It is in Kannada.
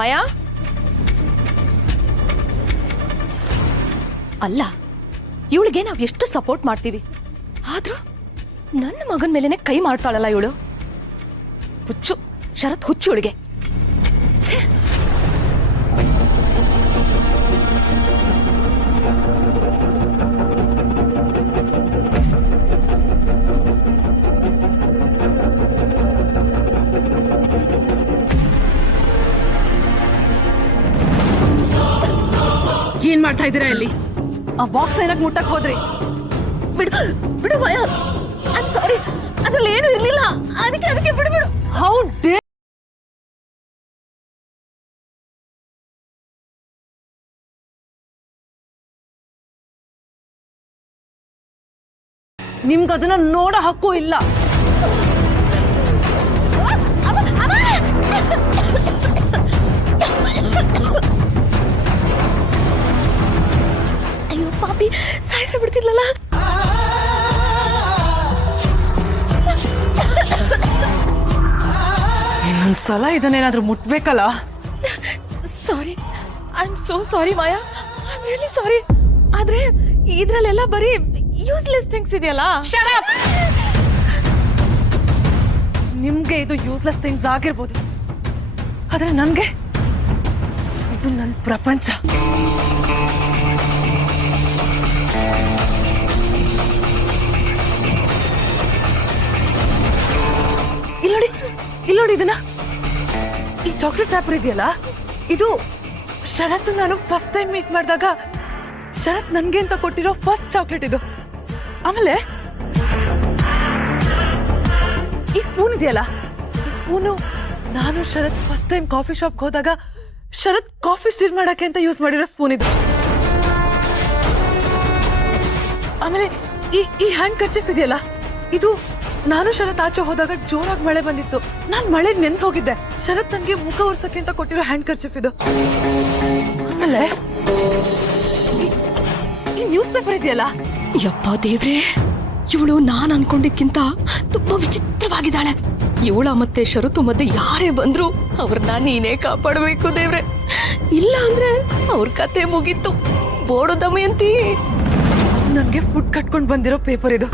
ಮಾಯಾ ಅಲ್ಲ, ಇವಳಿಗೆ ನಾವ್ ಎಷ್ಟು ಸಪೋರ್ಟ್ ಮಾಡ್ತೀವಿ, ಆದ್ರೂ ನನ್ನ ಮಗನ ಮೇಲೆನೆ ಕೈ ಮಾಡ್ತಾಳಲ್ಲ ಇವಳು. ಹುಚ್ಚು, ಶರತ್ ಹುಚ್ಚು ಇವಳಿಗೆ. ಏನ್ ಮಾಡ್ತಾ ಇದ್ದೀರಾ ಇಲ್ಲಿ? ಆ ಬಾಕ್ಸ್ ಏನಕ್ಕೆ ಮುಟ್ಟಕ್ ಹೋದ್ರಿ? ಬಿಡು ಬಿಡು ಮಾಯಾ, ಸಾರಿ, ಅದ್ರಲ್ಲಿ ಏನು ಇರ್ಲಿಲ್ಲ, ಅದಕ್ಕೆ ಬಿಡು ಬಿಡು. ಹೌ ಡೇ ನಿಮ್ಗೆ ಅದನ್ನ ನೋಡೋ ಹಕ್ಕು ಇಲ್ಲ. ಅಯ್ಯೋ ಪಾಪಿ, ಸಾಯಿಸ ಬಿಡ್ತಿದ್ಲಲ್ಲ. ಇನ್ನೊಂದ್ಸಲ ಇದನ್ನೇನಾದ್ರೂ ಮುಟ್ಬೇಕಲ್ಲ. Sorry, I am so sorry Maya, I am really sorry. ಆದ್ರೆ ಇದ್ರಲ್ಲೆಲ್ಲ ಬರೀ ಯೂಸ್ಲೆಸ್ ಥಿಂಗ್ಸ್ ಇದೆಯಲ್ಲ. ನಿಮ್ಗೆ ಇದು ಯೂಸ್ಲೆಸ್ ಥಿಂಗ್ಸ್ ಆಗಿರ್ಬೋದು, ಆದ್ರೆ ನನ್ಗೆ ಇದು ನನ್ನ ಪ್ರಪಂಚ. ಇಲ್ಲೋಡಿ ಇದನ್ನ. ಈ ಚಾಕ್ಲೇಟ್ ರ್ಯಾಪರ್ ಇದೆಯಲ್ಲ, ಇದು ಶರತ್ ನಾನು ಫಸ್ಟ್ ಟೈಮ್ ಮೀಟ್ ಮಾಡಿದಾಗ ಶರತ್ ನನ್ಗೆ ಅಂತ ಕೊಟ್ಟಿರೋ ಫಸ್ಟ್ ಚಾಕ್ಲೇಟ್ ಇದು. ಆಮೇಲೆ ಈ ಸ್ಪೂನ್ ಇದೆಯಲ್ಲ, ಈ ಸ್ಪೂನು ನಾನು ಶರತ್ ಫಸ್ಟ್ ಟೈಮ್ ಕಾಫಿ ಶಾಪ್ಗೆ ಹೋದಾಗ ಶರತ್ ಕಾಫಿ ಸ್ಟಿರ್ ಮಾಡಕ್ಕೆ ಅಂತ ಯೂಸ್ ಮಾಡಿರೋ ಸ್ಪೂನ್ ಇದು. ಆಮೇಲೆ ಈ ಹ್ಯಾಂಡ್ ಕರ್ಚಿಫ್ ಇದೆಯಲ್ಲ, ಇದು ನಾನು ಶರತ್ ಆಚೆ ಹೋದಾಗ ಜೋರಾಗಿ ಮಳೆ ಬಂದಿತ್ತು, ನಾನ್ ಮಳೆ ನೆಂದು ಹೋಗಿದ್ದೆ. ಶರತ್ ನನ್ಗೆ ಮುಖ ಒರ್ಸಕ್ಕೆ ಅಂತ ಕೊಟ್ಟಿರೋ ಹ್ಯಾಂಡ್ ಕರ್ಚಿಫ್ ಇದು. ಆಮೇಲೆ ಈ ನ್ಯೂಸ್ ಪೇಪರ್ ಇದೆಯಲ್ಲ. ಯಪ್ಪ ದೇವ್ರೆ, ಇವಳು ನಾನ್ ಅನ್ಕೊಂಡಿದ್ಕಿಂತ ತುಂಬಾ ವಿಚಿತ್ರವಾಗಿದ್ದಾಳೆ. ಇವಳ ಮತ್ತೆ ಶರತು ಮಧ್ಯೆ ಯಾರೇ ಬಂದ್ರು ಅವ್ರನ್ನ ನೀನೇ ಕಾಪಾಡಬೇಕು ದೇವ್ರೆ, ಇಲ್ಲ ಅಂದ್ರೆ ಅವ್ರ ಕತೆ ಮುಗೀತು. ಬೋಡು ದಮಯಂತಿ. ನನ್ಗೆ ಫುಡ್ ಕಟ್ಕೊಂಡ್ ಬಂದಿರೋ ಪೇಪರ್ ಇದು.